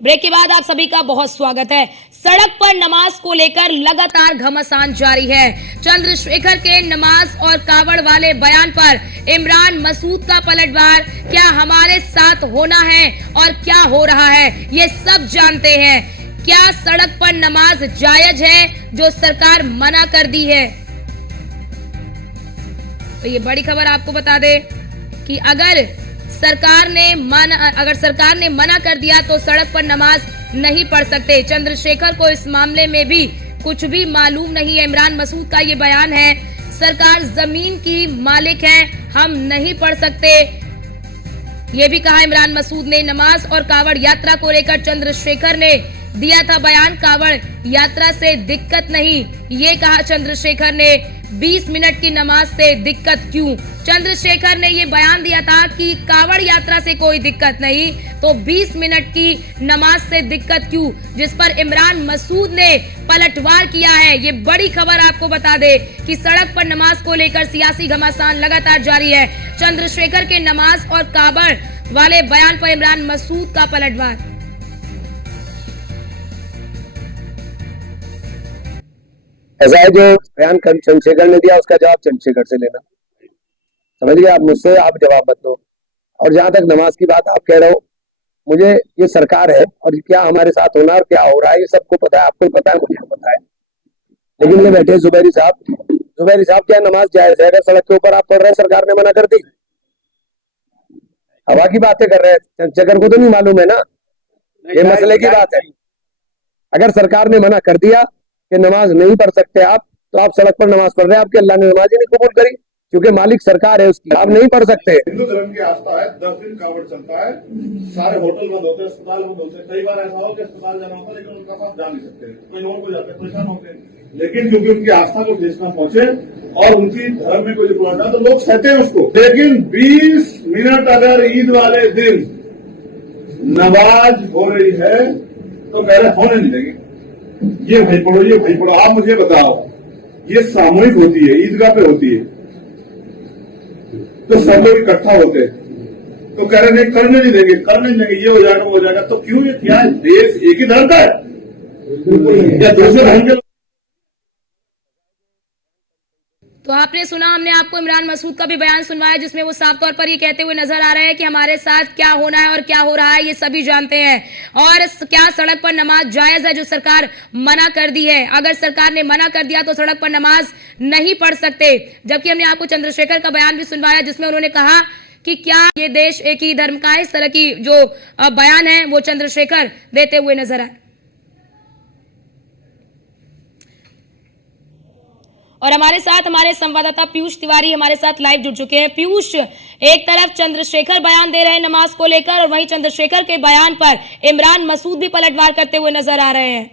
Break के बाद आप सभी का बहुत स्वागत है। सड़क पर नमाज को लेकर लगातार घमासान जारी है। चंद्रशेखर के नमाज और कावड़ वाले बयान पर इमरान मसूद का पलटवार। क्या हमारे साथ होना है और क्या हो रहा है, ये सब जानते हैं। क्या सड़क पर नमाज जायज है जो सरकार मना कर दी है? तो ये बड़ी खबर आपको बता दे कि अगर सरकार ने मना कर दिया तो सड़क पर नमाज नहीं पढ़ सकते। चंद्रशेखर को इस मामले में भी कुछ भी मालूम नहीं है। इमरान मसूद का ये बयान है, सरकार जमीन की मालिक है, हम नहीं पढ़ सकते। ये भी कहा इमरान मसूद ने। नमाज और कावड़ यात्रा को लेकर चंद्रशेखर ने दिया था बयान, कावड़ यात्रा से दिक्कत नहीं, ये कहा चंद्रशेखर ने। 20 मिनट की नमाज से दिक्कत क्यों? चंद्रशेखर ने ये बयान दिया था कि कावड़ यात्रा से कोई दिक्कत नहीं, तो 20 मिनट की नमाज से दिक्कत क्यों, जिस पर इमरान मसूद ने पलटवार किया है। ये बड़ी खबर आपको बता दे कि सड़क पर नमाज को लेकर सियासी घमासान लगातार जारी है। चंद्रशेखर के नमाज और कावड़ वाले बयान पर इमरान मसूद का पलटवार। ऐसा है, जो बयान चंद्रशेखर ने दिया उसका जवाब चंद्रशेखर से लेना। समझ गए आप? मुझसे आप जवाब मत दो। और जहां तक नमाज की बात आप कह रहे हो, मुझे ये सरकार है और क्या हमारे साथ होना और क्या हो रहा है ये सबको पता है, आपको पता है, मुझे पता है। लेकिन ये बैठे जुबैरी साहब क्या नमाज जायज है? अगर सड़क के ऊपर आप पढ़ रहे हैं, सरकार ने मना कर दी, हवा की बातें कर रहे हैं। चंद्रशेखर को तो नहीं मालूम है ना, ये मसले की बात है। अगर सरकार ने मना कर दिया कि नमाज नहीं पढ़ सकते आप, तो आप सड़क पर नमाज पढ़ रहे हैं, आपके अल्लाह ने नमाज ही नहीं कबूल करी, क्योंकि मालिक सरकार है उसकी, आप नहीं पढ़ सकते। हिंदू धर्म की आस्था है, 10 दिन कावड़ चलता है, सारे होटल बंद होते हैं, अस्पताल बंद होते हैं। कई बार ऐसा हो कि अस्पताल जाना होता है लेकिन उनका पास जा नहीं सकते, कोई लोग हो जाते हैं, परेशान होते हैं। लेकिन क्योंकि उनकी आस्था को ठेस न पहुंचे और उनकी धर्म में कोई प्रॉब्लम है तो लोग सहते हैं उसको। लेकिन 20 मिनट अगर ईद वाले दिन नमाज हो रही है तो कह रहे होने नहीं देंगे। ये भाई पढ़ो। आप मुझे बताओ, ये सामूहिक होती है, ईदगाह पे होती है, तो सब लोग इकट्ठा होते हैं, तो कह रहे नहीं करने नहीं देंगे, ये हो जाएगा वो हो जाएगा। तो क्यों? ये क्या है? देश एक ही धर्म का है या दूसरे धर्म के? तो आपने सुना, हमने आपको इमरान मसूद का भी बयान सुनवाया जिसमें वो साफ तौर पर ये कहते हुए नजर आ रहे हैं कि हमारे साथ क्या होना है और क्या हो रहा है ये सभी जानते हैं। और क्या सड़क पर नमाज जायज है जो सरकार मना कर दी है? अगर सरकार ने मना कर दिया तो सड़क पर नमाज नहीं पढ़ सकते। जबकि हमने आपको चंद्रशेखर का बयान भी सुनवाया जिसमें उन्होंने कहा कि क्या ये देश एक ही धर्म का है। इस तरह की जो बयान है वो चंद्रशेखर देते हुए नजर आए। और हमारे साथ हमारे संवाददाता पीयूष तिवारी हमारे साथ लाइव जुड़ चुके हैं। पीयूष, एक तरफ चंद्रशेखर बयान दे रहे हैं नमाज को लेकर और वहीं चंद्रशेखर के बयान पर इमरान मसूद भी पलटवार करते हुए नजर आ रहे हैं।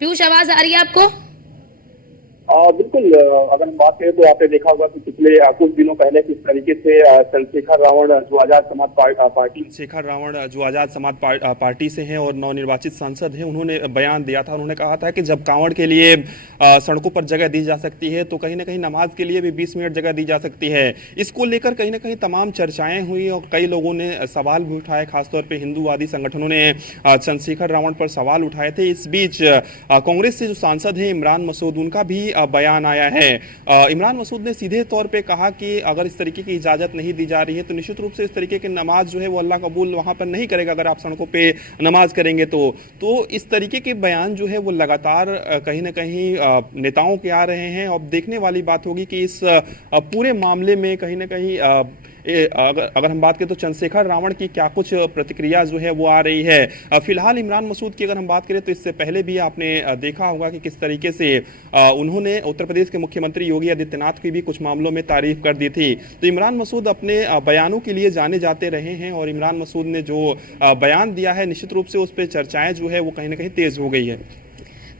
पीयूष, आवाज आ रही है आपको? बिल्कुल। अगर हम बात करें तो आपने देखा होगा कि पिछले कुछ दिनों पहले किस तरीके से चंद्रशेखर रावण जो आजाद समाज पार्टी से हैं और नवनिर्वाचित सांसद हैं, उन्होंने बयान दिया था। उन्होंने कहा था कि जब कांवड़ के लिए सड़कों पर जगह दी जा सकती है तो कहीं ना कहीं नमाज के लिए भी 20 मिनट जगह दी जा सकती है। इसको लेकर कहीं ना कहीं तमाम चर्चाएं हुई और कई लोगों ने सवाल भी उठाए, खासतौर पर हिंदूवादी संगठनों ने चंद्रशेखर रावण पर सवाल उठाए थे। इस बीच कांग्रेस से जो सांसद हैं इमरान मसूद, उनका भी बयान आया है। इमरान मसूद ने सीधे तौर पे कहा कि अगर इस तरीके की इजाज़त नहीं दी जा रही है तो निश्चित रूप से इस तरीके की नमाज जो है वो अल्लाह कबूल वहाँ पर नहीं करेगा अगर आप सड़कों पे नमाज करेंगे तो इस तरीके के बयान जो है वो लगातार कहीं ना कहीं नेताओं के आ रहे हैं। अब देखने वाली बात होगी कि इस पूरे मामले में कहीं ना कहीं अगर हम बात करें तो चंद्रशेखर रावण की क्या कुछ प्रतिक्रिया जो है वो आ रही है। फिलहाल इमरान मसूद की अगर हम बात करें तो इससे पहले भी आपने देखा होगा कि किस तरीके से उन्होंने उत्तर प्रदेश के मुख्यमंत्री योगी आदित्यनाथ की भी कुछ मामलों में तारीफ कर दी थी। तो इमरान मसूद अपने बयानों के लिए जाने जाते रहे हैं और इमरान मसूद ने जो बयान दिया है निश्चित रूप से उस पर चर्चाएं जो है वो कहीं ना कहीं तेज हो गई है।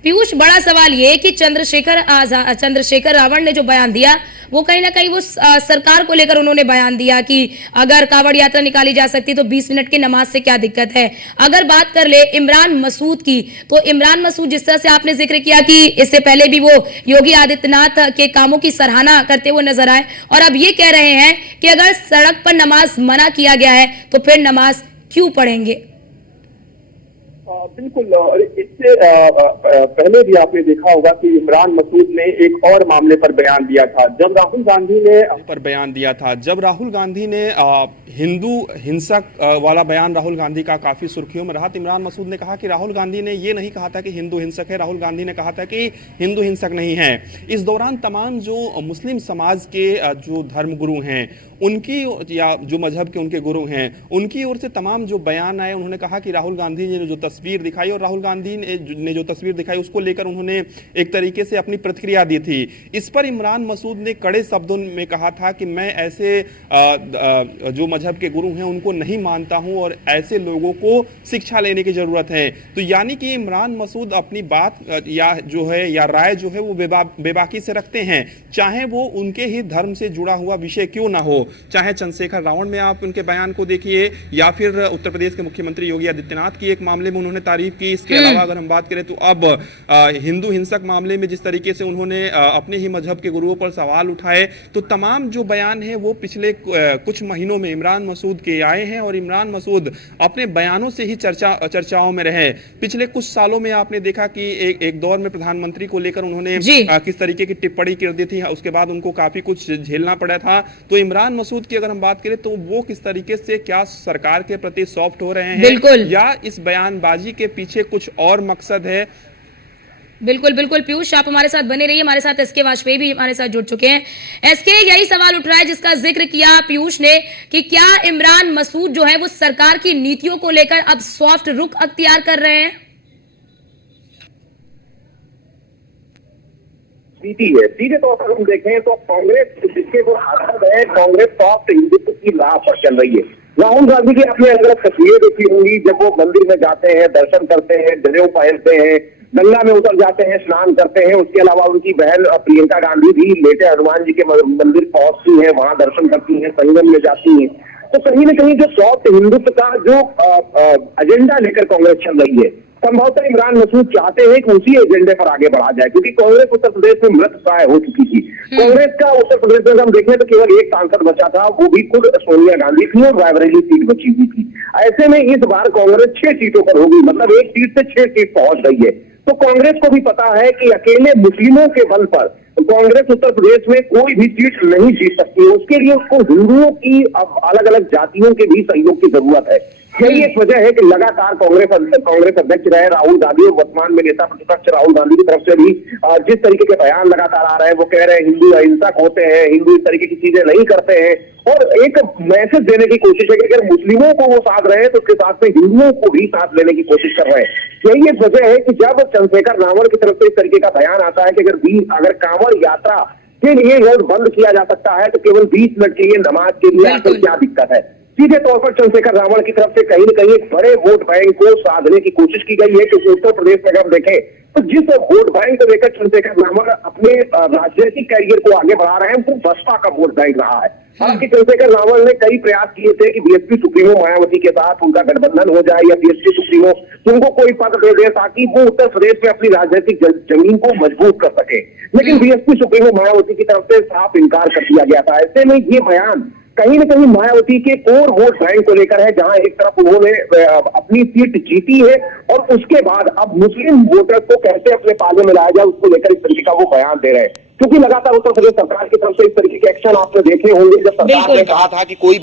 पीयूष, बड़ा सवाल ये कि चंद्रशेखर रावण ने जो बयान दिया वो कहीं ना कहीं वो सरकार को लेकर उन्होंने बयान दिया कि अगर कावड़ यात्रा निकाली जा सकती तो 20 मिनट की नमाज से क्या दिक्कत है। अगर बात कर ले इमरान मसूद की, तो इमरान मसूद जिस तरह से आपने जिक्र किया कि इससे पहले भी वो योगी आदित्यनाथ के कामों की सराहना करते हुए नजर आए और अब ये कह रहे हैं कि अगर सड़क पर नमाज मना किया गया है तो फिर नमाज क्यों पढ़ेंगे। बिल्कुल, और इससे पहले भी आपने देखा होगा कि इमरान मसूद ने एक और मामले पर बयान दिया था जब राहुल गांधी ने हिंदू हिंसक वाला बयान राहुल गांधी का काफी सुर्खियों में रहा। इमरान मसूद ने कहा कि राहुल गांधी ने ये नहीं कहा था कि हिंदू हिंसक है, राहुल गांधी ने कहा था कि हिंदू हिंसक नहीं है। इस दौरान तमाम जो मुस्लिम समाज के जो धर्मगुरु हैं उनकी या जो मजहब के उनके गुरु हैं उनकी ओर से तमाम जो बयान आए, उन्होंने कहा कि राहुल गांधी ने जो तस्वीर दिखाई और राहुल गांधी ने जो तस्वीर दिखाई उसको लेकर उन्होंने एक तरीके से अपनी प्रतिक्रिया दी थी। इस पर इमरान मसूद ने कड़े शब्दों में कहा था कि मैं ऐसे जो मजहब के गुरु हैं उनको नहीं मानता हूं और ऐसे लोगों को शिक्षा लेने की जरूरत है। तो यानी कि इमरान मसूद अपनी बात या जो है या राय जो है वो बेबाकी से रखते हैं, चाहे वो उनके ही धर्म से जुड़ा हुआ विषय क्यों ना हो। चाहे चंद्रशेखर रावण में आप उनके बयान को देखिए या फिर उत्तर प्रदेश के मुख्यमंत्री योगी आदित्यनाथ की एक मामले में उन्होंने तारीफ की। इसके अलावा अगर हम बात करें तो अब हिंदू हिंसक मामले में जिस तरीके से उन्होंने अपने ही मजहब के गुरुओं पर सवाल उठाए, तो तमाम जो बयान है वो पिछले कुछ महीनों में इमरान मसूद के आए हैं और इमरान मसूद अपने बयानों से ही चर्चाओं में रहे। पिछले कुछ सालों में आपने देखा कि एक दौर में प्रधानमंत्री को लेकर उन्होंने किस तरीके की टिप्पणी कर दी थी, उसके बाद उनको काफी कुछ झेलना पड़ा था। तो इमरान मसूद की अगर हम बात करें तो वो किस तरीके से क्या सरकार के प्रति सॉफ्ट हो रहे हैं या इस बयानबाजी के पीछे कुछ और मकसद है। बिल्कुल बिल्कुल पीयूष, आप हमारे साथ बने रहिए। हमारे साथ एसके वाजपेयी भी हमारे साथ जुड़ चुके हैं। एसके, यही सवाल उठ रहा है जिसका जिक्र किया पीयूष ने कि क्या इमरान मसूद जो है वो सरकार की नीतियों को लेकर अब सॉफ्ट रुख अख्तियार कर रहे हैं। सीधे तौर पर हम देखें तो कांग्रेस जिसके वो आधार है, कांग्रेस सॉफ्ट हिंदुत्व की राह पर चल रही है। राहुल गांधी की अपनी अलग अलग तस्वीरें देखी होंगी जब वो मंदिर में जाते हैं, दर्शन करते हैं, जनेऊ पहनते हैं, गंगा में उतर जाते हैं, स्नान करते हैं। उसके अलावा उनकी बहन प्रियंका गांधी भी लेटे हनुमान जी के मंदिर पहुंचती है, वहां दर्शन करती है, संगम में जाती है। तो कहीं न कहीं जो सॉफ्ट हिंदुत्व का जो एजेंडा लेकर कांग्रेस चल रही है, संभवतः इमरान मसूद चाहते हैं कि उसी एजेंडे पर आगे बढ़ा जाए, क्योंकि कांग्रेस उत्तर प्रदेश में मृत प्राय हो चुकी थी। कांग्रेस का उत्तर प्रदेश में हम देखें तो केवल एक सांसद बचा था, वो भी खुद सोनिया गांधी थी और रायबरेली सीट बची हुई थी। ऐसे में इस बार कांग्रेस 6 सीटों पर होगी, मतलब एक सीट से 6 सीट पहुंच रही है। तो कांग्रेस को भी पता है कि अकेले मुस्लिमों के बल पर कांग्रेस उत्तर प्रदेश में कोई भी सीट नहीं जीत सकती है। उसके लिए उसको हिंदुओं की अब अलग अलग जातियों के भी सहयोग की जरूरत है। यही एक वजह है कि लगातार कांग्रेस अध्यक्ष रहे राहुल गांधी और वर्तमान में नेता प्रतिपक्ष राहुल गांधी की तरफ से भी जिस तरीके के बयान लगातार आ रहे हैं, वो कह रहे हैं हिंदू अहिंसक होते हैं, हिंदू इस तरीके की चीजें नहीं करते हैं, और एक मैसेज देने की कोशिश है कि अगर मुस्लिमों को वो साथ रहे हैं तो उसके साथ में हिंदुओं को भी साथ लेने की कोशिश कर रहे हैं। यही एक वजह है कि जब चंद्रशेखर रावण की तरफ से इस तरीके का बयान आता है कि अगर कांवड़ यात्रा के लिए रोड बंद किया जा सकता है तो केवल 20 मिनट के लिए नमाज के लिए आखिर क्या दिक्कत है। सीधे तौर पर चंद्रशेखर रावण की तरफ से कहीं न कहीं एक बड़े वोट बैंक को साधने की कोशिश की गई है, क्योंकि उत्तर प्रदेश में अगर देखें तो जिस वोट बैंक को लेकर चंद्रशेखर रावण अपने राजनीतिक कैरियर को आगे बढ़ा रहे हैं वो बसपा का वोट बैंक रहा है। हालांकि चंद्रशेखर रावण ने कई प्रयास किए थे कि बीएसपी सुप्रीमो मायावती के साथ उनका गठबंधन हो जाए या बीएसपी सुप्रीमो उनको कोई पद दे दे ताकि वो उत्तर प्रदेश में अपनी राजनीतिक जमीन को मजबूत कर सके, लेकिन बीएसपी सुप्रीमो मायावती की तरफ से साफ इनकार कर दिया गया था। ऐसे में ये बयान कहीं न कहीं मायावती के कोर वोट बैंक को लेकर है, जहां एक तरफ उन्होंने अपनी सीट जीती है और उसके बाद अब मुस्लिम वोटर्स को कैसे अपने पाले में लाया जाए उसको लेकर इस तरीके का वो बयान दे रहे हैं। क्योंकि लगातार उत्तर प्रदेश सरकार की तरफ से इस तरीके के एक्शन आपने देखे होंगे। जब सरकार बिल्कुल। ने कहा था कि कोई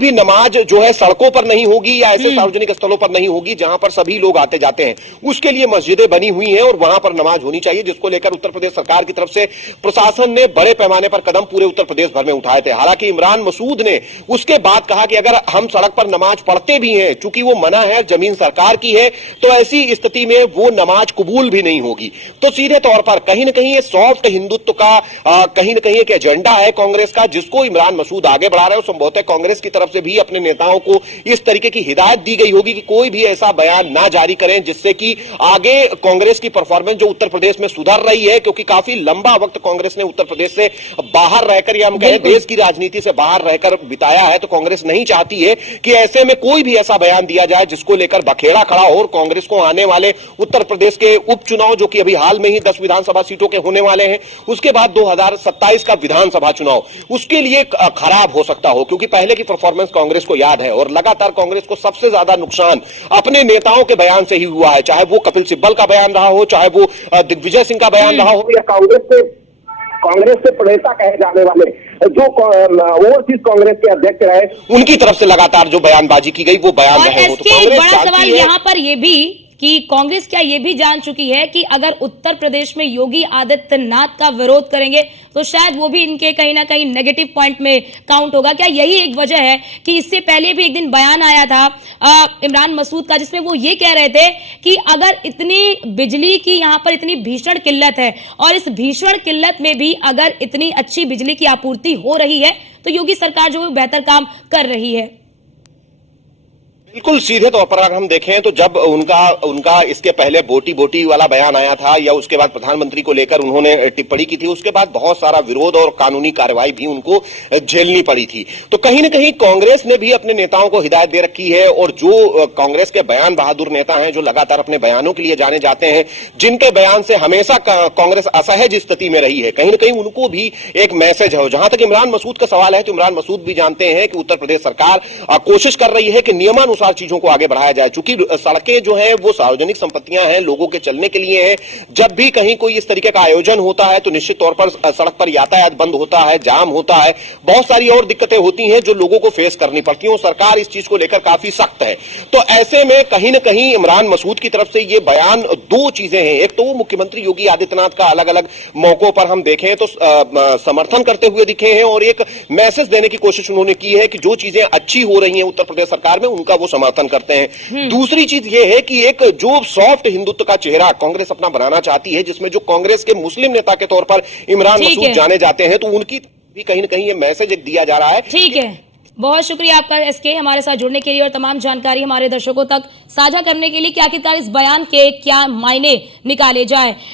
भी नमाज जो है सड़कों पर नहीं होगी या ऐसे सार्वजनिक स्थलों पर नहीं होगी जहां पर सभी लोग आते जाते हैं, उसके लिए मस्जिदें बनी हुई हैं और वहां पर नमाज होनी चाहिए, जिसको लेकर उत्तर प्रदेश सरकार की तरफ से प्रशासन ने बड़े पैमाने पर कदम पूरे उत्तर प्रदेश भर में उठाए थे। हालांकि इमरान मसूद ने उसके बाद कहा कि अगर हम सड़क पर नमाज पढ़ते भी हैं, चूंकि वो मना है, जमीन सरकार की है, तो ऐसी स्थिति में वो नमाज कबूल भी नहीं होगी। तो सीधे तौर पर कहीं ना कहीं ये सॉफ्ट हिंदुत्व का कहीं ना कहीं एक एजेंडा है कांग्रेस का, जिसको इमरान मसूद आगे बढ़ा रहे हैं। संभवतः कांग्रेस की तरफ से भी अपने नेताओं को इस तरीके की हिदायत दी गई होगी कि कोई भी ऐसा बयान ना जारी करें जिससे कि आगे कांग्रेस की परफॉर्मेंस जो उत्तर प्रदेश में सुधर रही है, क्योंकि काफी लंबा वक्त कांग्रेस ने उत्तर प्रदेश से बाहर रहकर, या हम कहें देश की राजनीति से बाहर रहकर बिताया है। तो कांग्रेस नहीं चाहती है कि ऐसे में कोई भी ऐसा बयान दिया जाए जिसको लेकर बखेड़ा खड़ा हो। और कांग्रेस को आने वाले उत्तर प्रदेश के उपचुनाव, जो कि अभी हाल में ही 10 विधानसभा सीटों के होने वाले हैं, उसके बाद 2027 का विधानसभा चुनाव उसके लिए खराब हो सकता हो, क्योंकि पहले की परफॉर्मेंस कांग्रेस को याद है और लगातार कांग्रेस को सबसे ज्यादा नुकसान अपने नेताओं के बयान से ही हुआ है, चाहे वो कपिल सिब्बल का बयान रहा हो, चाहे वो दिग्विजय सिंह का बयान रहा हो, या कांग्रेस से प्रणेता कहे जाने वाले जो ओवरसीज कांग्रेस के अध्यक्ष रहे, उनकी तरफ से लगातार जो बयानबाजी की गई वो बयान और रहे हो। तो इसके एक कांग्रेस बड़ा जानती सवाल है यहाँ पर ये भी कि कांग्रेस क्या ये भी जान चुकी है कि अगर उत्तर प्रदेश में योगी आदित्यनाथ का विरोध करेंगे तो शायद वो भी इनके कहीं ना कहीं नेगेटिव पॉइंट में काउंट होगा। क्या यही एक वजह है कि इससे पहले भी एक दिन बयान आया था इमरान मसूद का, जिसमें वो ये कह रहे थे कि अगर इतनी बिजली की यहाँ पर इतनी भीषण किल्लत है और इस भीषण किल्लत में भी अगर इतनी अच्छी बिजली की आपूर्ति हो रही है तो योगी सरकार जो है बेहतर काम कर रही है। बिल्कुल सीधे तौर पर अगर हम देखें तो जब उनका इसके पहले बोटी बोटी वाला बयान आया था, या उसके बाद प्रधानमंत्री को लेकर उन्होंने टिप्पणी की थी, उसके बाद बहुत सारा विरोध और कानूनी कार्रवाई भी उनको झेलनी पड़ी थी। तो कहीं ना कहीं कांग्रेस ने भी अपने नेताओं को हिदायत दे रखी है, और जो कांग्रेस के बयान बहादुर नेता हैं, जो लगातार अपने बयानों के लिए जाने जाते हैं, जिनके बयान से हमेशा कांग्रेस असहज स्थिति में रही है, कहीं ना कहीं उनको भी एक मैसेज है। जहां तक इमरान मसूद का सवाल है तो इमरान मसूद भी जानते हैं कि उत्तर प्रदेश सरकार कोशिश कर रही है कि नियमानुसार चीजों को आगे बढ़ाया जाए, चूंकि सड़कें जो हैं वो सार्वजनिक संपत्तियां हैं, लोगों के चलने के लिए हैं। जब भी कहीं कोई इस तरीके का आयोजन होता है तो निश्चित तौर पर सड़क पर यातायात बंद होता है, जाम होता है, बहुत सारी और दिक्कतें होती हैं जो लोगों को फेस करनी पड़ती हैं, और सरकार इस चीज को लेकर काफी सख्त है। तो ऐसे में कहीं ना कहीं इमरान मसूद की तरफ से ये बयान, दो चीजें हैं। एक तो वो मुख्यमंत्री योगी आदित्यनाथ का अलग अलग मौकों पर हम देखें तो समर्थन करते हुए दिखे हैं, और एक मैसेज देने की कोशिश उन्होंने की है कि जो चीजें अच्छी हो रही हैं उत्तर प्रदेश सरकार में उनका वो समर्थन करते हैं। दूसरी चीज ये है कि एक जो सॉफ्ट हिंदुत्व का चेहरा कांग्रेस अपना बनाना चाहती है, जिसमें जो कांग्रेस के मुस्लिम नेता के तौर पर इमरान मसूद जाने जाते हैं, तो उनकी भी कहीं ना कहीं ये मैसेज एक दिया जा रहा है। ठीक है, बहुत शुक्रिया आपका एसके, हमारे साथ जुड़ने के लिए और तमाम जानकारी हमारे दर्शकों तक साझा करने के लिए कि आखिरकार इस बयान के क्या मायने निकाले जाए।